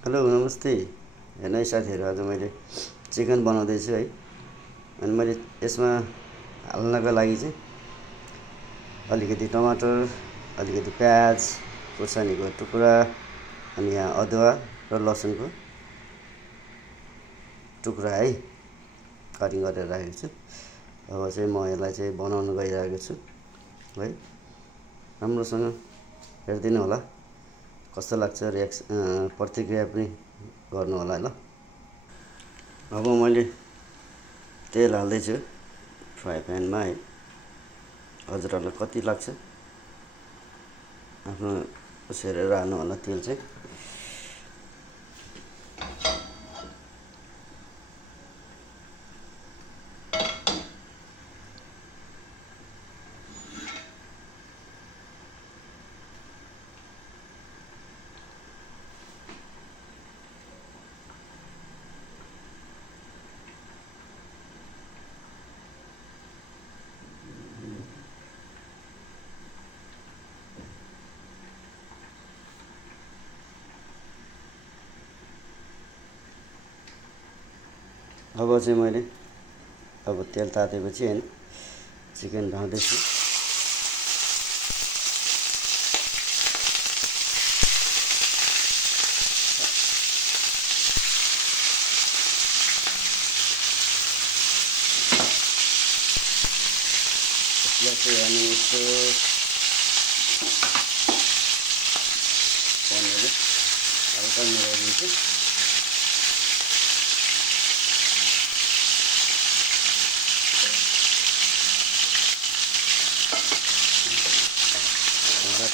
Hello नमस्ते। हेर्नु है साथीहरू, आज मैले चिकन बनाउँदैछु है। अनि मैले यसमा हाल्नको लागि चाहिँ अलिकति टमाटर, अलिकति प्याज, खुर्सानीको टुक्रा, अनि यहाँ अदुवा र लसुनको टुक्रा है कटिङ गरेर राखेको छु। अब चाहिँ म यसलाई चाहिँ बनाउन गइरहेको छु है। राम्रोसँग हेरिदिनु होला, कस्तो लाग्छ प्रतिक्रिया पनि गर्नु होला ल। अब मैले तेल हाल्दैछु फ्राई प्यानमा है। हजुरहरूलाई कति लाग्छ आफ्नो हेरेर हाल्नु होला तेल चाहिँ। अब चाहिँ मैले तेल तातेपछि हैन चिकन ढाल्दैछु। यसलाई चाहिँ हामी यसो हल्का मिलाइदिन्छु।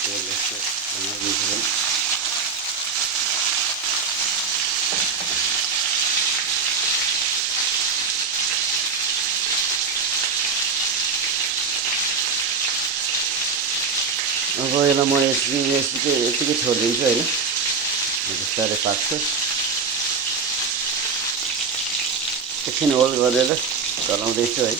तेल यसो बनाइदिन्छु। अब यसलाई म यतिकै छोडिदिन्छु होइन, बिस्तारै पाक्छ। एकछिन होल्ड गरेर चलाउँदैछु है।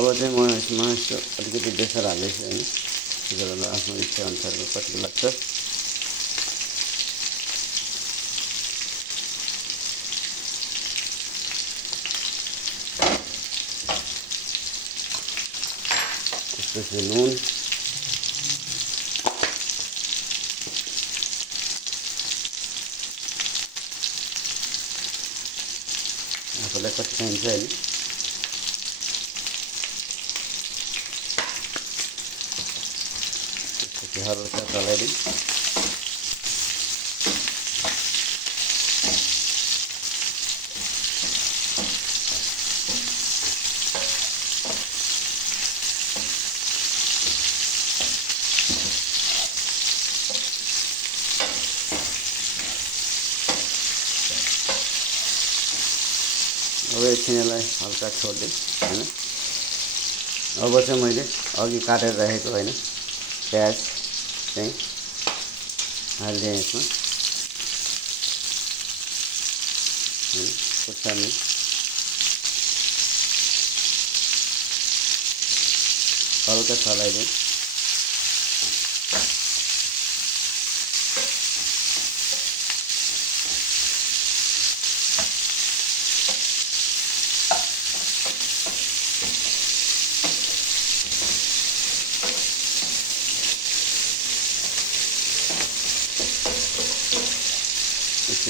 अब चाहिँ म यसमा यसो अलिकति बेसार हाल्दैछु होइन। तिनीहरूलाई आफ्नो इच्छा अनुसारको कतिको लाग्छ। त्यसपछि नुन, आफूलाई कति चाहिन्छ होइन। हल्का चलाइदिउँ। अब एकछिन यसलाई हल्का छोड्दिएँ हैन। अब चाहिँ मैले अघि काटेर राखेको हैन प्याज चाहिँ हाल्दिएँ यसमा हैन खुर्सानी हल्का चलाइदिएँ।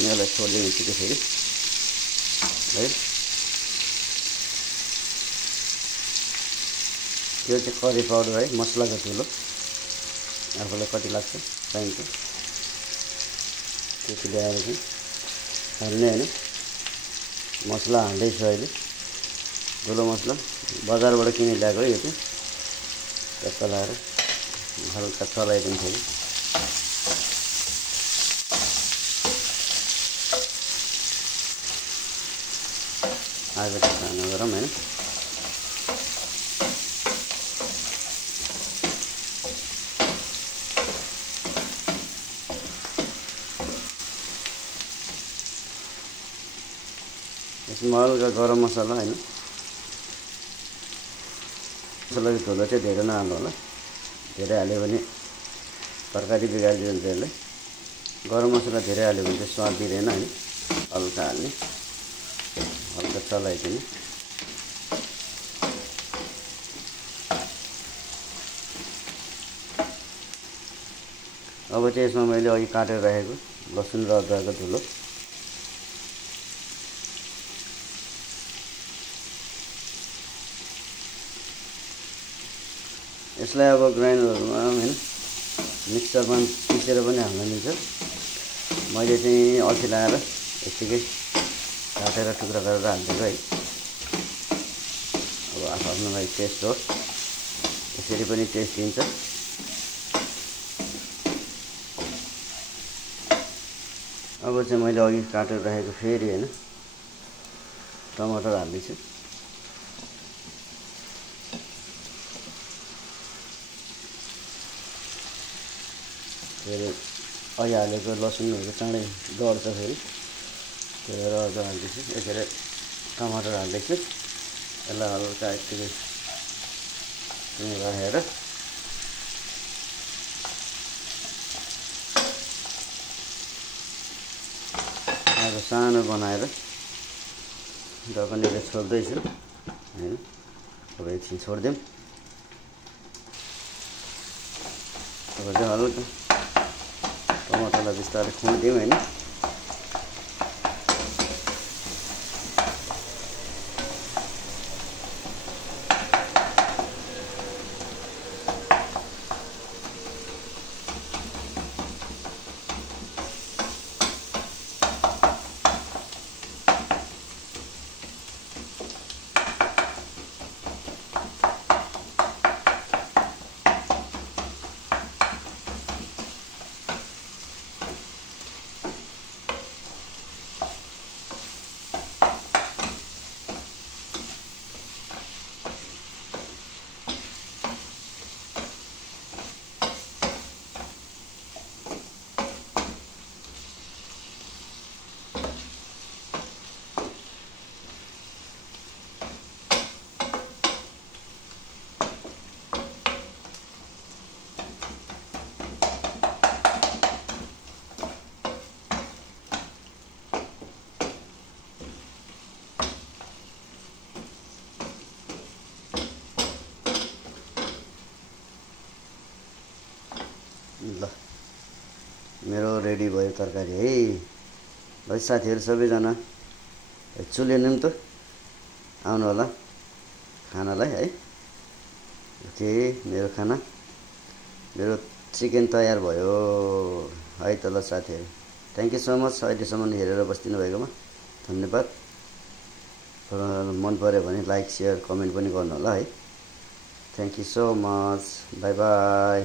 यसलाई छोड्दै हुन्छु फेरि है। यो चाहिँ करी पाउडर है, मसलाको धुलो आफूलाई कति लाग्छ चाहिन्छ त्यति ल्याएर चाहिँ हाल्ने हैन। मसला हाल्दैछु अहिले, धुलो मसला बजारबाट किनेर ल्याएको यो चाहिँ टक्क लाएर हल्का चलाइदिनु फेरि। आगो चाहिँ सानो गरौँ हैन। यसमा हल्का गरम मसला हैन, मसलाको धुलो चाहिँ धेरै नहाल्नु होला, धेरै हाल्यो भने तरकारी बिगारिदिन्छ यसले। गरम मसला धेरै हाल्यो भने चाहिँ स्वाद दिँदैन हैन। हल्का हाल्ने, हल्का चलाइदिने। अब चाहिँ यसमा मैले अघि काटेर राखेको लसुन र अदुवाको धुलो यसलाई अब ग्राइन्डरमा हैन मिक्सरमा पिसेर पनि हाल्न मिल्छ। मैले चाहिँ अल्छी लगाएर यतिकै काटेर टुक्रा गरेर हालिदिएको है। अब आफ्नो लागि टेस्ट हो, यसरी पनि टेस्ट दिन्छ। अब चाहिँ मैले अघि काटेर राखेको फेरि हैन टमाटर हाल्दैछु। फेरि अघि हालेको लसुनहरू चाँडै डढ्छ फेरि, त्यही भएर अझ हाल्दैछु। यसरी टमाटर हाल्दैछु, यसलाई हल्का यतिकै राखेर आगो सानो बनाएर ढकनीले छोड्दैछु हैन। अब एकछिन छोडिदिउँ। अब चाहिँ हल्का टमाटरलाई बिस्तारै खुवाइदिउँ हैन। ल मेरो रेडी भयो तरकारी है। है साथीहरू सबैजना चुलेन नि त आउनु होला खानालाई है। ओके मेरो खाना मेरो चिकन तयार भयो है त। ल साथीहरू थ्याङ्क यू सो मच अहिलेसम्म हेरेर बसिदिनु भएकोमा धन्यवाद। मन पर्यो भने लाइक सेयर कमेन्ट पनि गर्नु होला है। Thank you so much, by by.